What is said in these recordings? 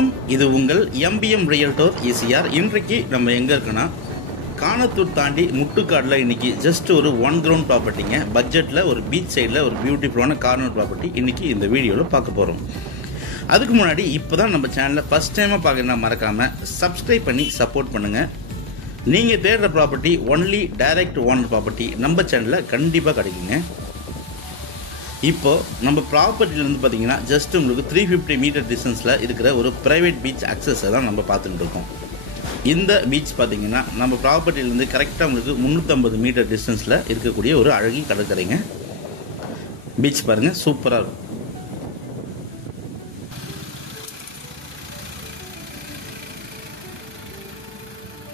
வணக்கம். இது உங்கள் எம்பிஎம் ரியல்டோர் ஈசிஆர். இன்றைக்கு நம்ம எங்கே இருக்குன்னா காணத்தூர் தாண்டி முட்டுக்காடில் இன்றைக்கி ஜஸ்ட் ஒரு 1 கிரவுண்ட் ப்ராப்பர்ட்டிங்க. பட்ஜெட்டில் ஒரு பீச் சைடில் ஒரு பியூட்டிஃபுல்லான கார்னர் ப்ராப்பர்ட்டி இன்றைக்கி இந்த வீடியோவில் பார்க்க போகிறோம். அதுக்கு முன்னாடி இப்போ தான் நம்ம சேனலில் ஃபஸ்ட் டைமாக பார்க்கணுன்னா மறக்காமல் சப்ஸ்கிரைப் பண்ணி சப்போர்ட் பண்ணுங்கள். நீங்கள் தேடுற property only direct owner property நம்ம சேனலில் கண்டிப்பாக கிடைக்குங்க. இப்போது நம்ம ப்ராப்பர்ட்டிலேருந்து பார்த்தீங்கன்னா ஜஸ்ட் உங்களுக்கு 350 மீட்டர் டிஸ்டன்ஸில் இருக்கிற ஒரு ப்ரைவேட் பீச் அக்சஸை தான் நம்ம பார்த்துட்டு இருக்கோம். இந்த பீச் பார்த்தீங்கன்னா நம்ம ப்ராப்பர்ட்டிலேருந்து கரெக்டாக உங்களுக்கு 350 மீட்டர் டிஸ்டன்ஸில் இருக்கக்கூடிய ஒரு அழகிய கடற்கரைங்க. பீச் பாருங்கள், சூப்பராக இருக்கும்.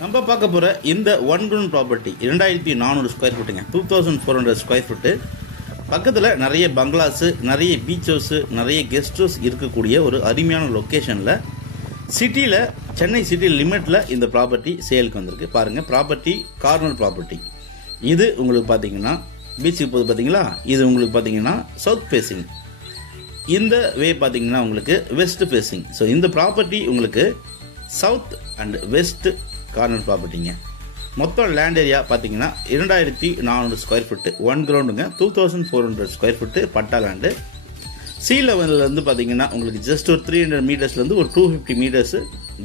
நம்ம பார்க்க போகிற இந்த 1 கிரவுண்ட் ப்ராப்பர்ட்டி 2400 ஸ்கொயர் ஃபீட்டுங்க, 2400 ஸ்கொயர் ஃபீட்டு. பக்கத்தில் நிறைய பங்களாஸு, நிறைய பீச் ஹவுஸு, நிறைய கெஸ்ட் ஹவுஸ் இருக்கக்கூடிய ஒரு அருமையான லொக்கேஷனில் சிட்டியில், சென்னை சிட்டி லிமிட்டில் இந்த ப்ராப்பர்ட்டி சேலுக்கு வந்திருக்கு. பாருங்கள், ப்ராப்பர்ட்டி கார்னர் ப்ராப்பர்ட்டி. இது உங்களுக்கு பார்த்தீங்கன்னா பீச்சுக்கு போது பார்த்தீங்களா, இது உங்களுக்கு பார்த்தீங்கன்னா சவுத் ஃபேஸிங். இந்த வே பார்த்தீங்கன்னா உங்களுக்கு வெஸ்ட் ஃபேஸிங். ஸோ இந்த ப்ராப்பர்ட்டி உங்களுக்கு சவுத் அண்ட் வெஸ்ட் கார்னர் ப்ராப்பர்ட்டிங்க. மொத்தம் லேண்ட் ஏரியா பார்த்தீங்கன்னா 2400 ஸ்கொயர் ஃபீட்டு, 1 கிரவுண்டுங்க, 2400 ஸ்கொயர் ஃபீட்டு பட்டா லேண்டு. சி லெவல்லேருந்து பார்த்தீங்கன்னா உங்களுக்கு ஜஸ்ட் ஒரு 300 மீட்டர்ஸ்லேருந்து ஒரு 250 மீட்டர்ஸ்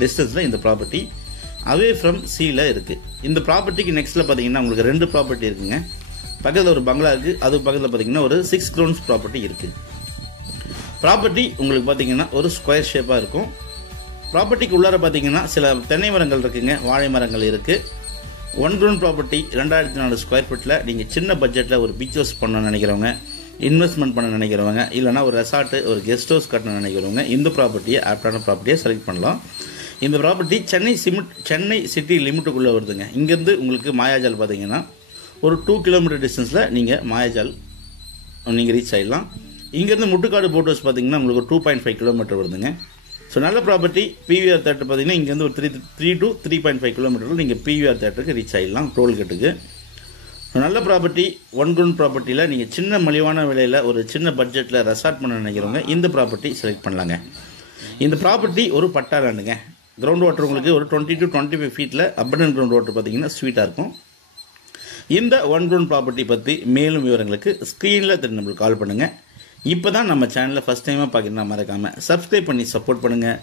டிஸ்டன்ஸில் இந்த ப்ராப்பர்ட்டி அவே ஃப்ரம் சீல இருக்குது. இந்த ப்ராப்பர்ட்டிக்கு நெக்ஸ்ட்டில் பார்த்தீங்கன்னா உங்களுக்கு 2 ப்ராப்பர்ட்டி இருக்குங்க. பக்கத்தில் ஒரு பங்களா இருக்குது, அது பக்கத்தில் பார்த்தீங்கன்னா ஒரு 6 கிரவுண்ட்ஸ் ப்ராப்பர்ட்டி இருக்குது. ப்ராப்பர்ட்டி உங்களுக்கு பார்த்தீங்கன்னா ஒரு ஸ்கொயர் ஷேப்பாக இருக்கும். ப்ராப்பர்ட்டிக்கு உள்ளார பார்த்தீங்கன்னா சில தென்னை மரங்கள் இருக்குங்க, வாழை மரங்கள் இருக்குது. 1 கிரவுண்ட் ப்ராப்பர்ட்டி 2400 ஸ்கொயர் ஃபீட்டில் நீங்கள் சின்ன பட்ஜெட்டில் ஒரு பீச் ஹவுஸ் பண்ண நினைக்கிறவங்க, இன்வெஸ்ட்மெண்ட் பண்ண நினைக்கிறவங்க, இல்லைனா ஒரு ரெசார்ட்டு, ஒரு கெஸ்ட் ஹவுஸ் கட்டணும் நினைக்கிறவங்க இந்த ப்ராப்பர்ட்டியை ஆப்டான ப்ராப்பர்ட்டியை செலக்ட் பண்ணலாம். இந்த ப்ராப்பர்ட்டி சென்னை சிட்டி லிமிட்டுக்குள்ளே வருதுங்க. இங்கேருந்து உங்களுக்கு மாயாஜால் பார்த்தீங்கன்னா ஒரு 2 கிலோமீட்டர் டிஸ்டன்ஸில் நீங்கள் மாயாஜால் நீங்கள் ரீச் ஆகிடலாம். இங்கேருந்து முட்டுக்காடு போட் ஹவுஸ் பார்த்தீங்கன்னா உங்களுக்கு ஒரு 2.5 கிலோமீட்டர் வருதுங்க. ஸோ நல்ல ப்ராப்பர்ட்டி. பிவிஆர் தேட்டர் பார்த்தீங்கன்னா இங்கேருந்து ஒரு 3 to 3.5 கிலோமீட்டரில் நீங்கள் பிவிஆர் தேட்டருக்கு ரீச் ஆகிடலாம், டோல்கேட்டுக்கு. நல்ல ப்ராப்பர்ட்டி, 1 கிரவுண்ட் ப்ராப்பர்ட்டியில் நீங்கள் சின்ன மலிவான விலையில் ஒரு சின்ன பட்ஜெட்டில் ரெசார்ட் பண்ண நினைக்கிறவங்க இந்த ப்ராப்பர்ட்டி செலக்ட் பண்ணலாங்க. இந்த ப்ராப்பர்ட்டி ஒரு பட்டா லேண்டுங்க. கிரவுண்ட் வாட்டர் உங்களுக்கு ஒரு 20 to 25 ஃபீட்டில் அபண்டன்ட் கிரவுண்ட் வாட்டர் பார்த்தீங்கன்னா ஸ்வீட்டாக இருக்கும். இந்த 1 கிரவுண்ட் ப்ராப்பர்ட்டி பற்றி மேலும் விவரங்களுக்கு ஸ்க்ரீனில் தெரிஞ்சு நம்மளுக்கு கால் பண்ணுங்கள். இப்போ தான் நம்ம சேனலில் ஃபஸ்ட் டைமாக பார்க்குறீங்கன்னா மறக்காமல் சப்ஸ்கிரைப் பண்ணி சப்போர்ட் பண்ணுங்கள்.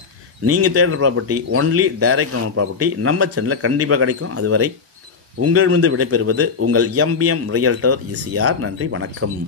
நீங்கள் தேடுற property only direct owner property நம்ம சேனலில் கண்டிப்பாக கிடைக்கும். அதுவரை உங்களிடமிருந்து விடைபெறுவது உங்கள் எம்பிஎம் ரியல்டோர் ஈசிஆர். நன்றி, வணக்கம்.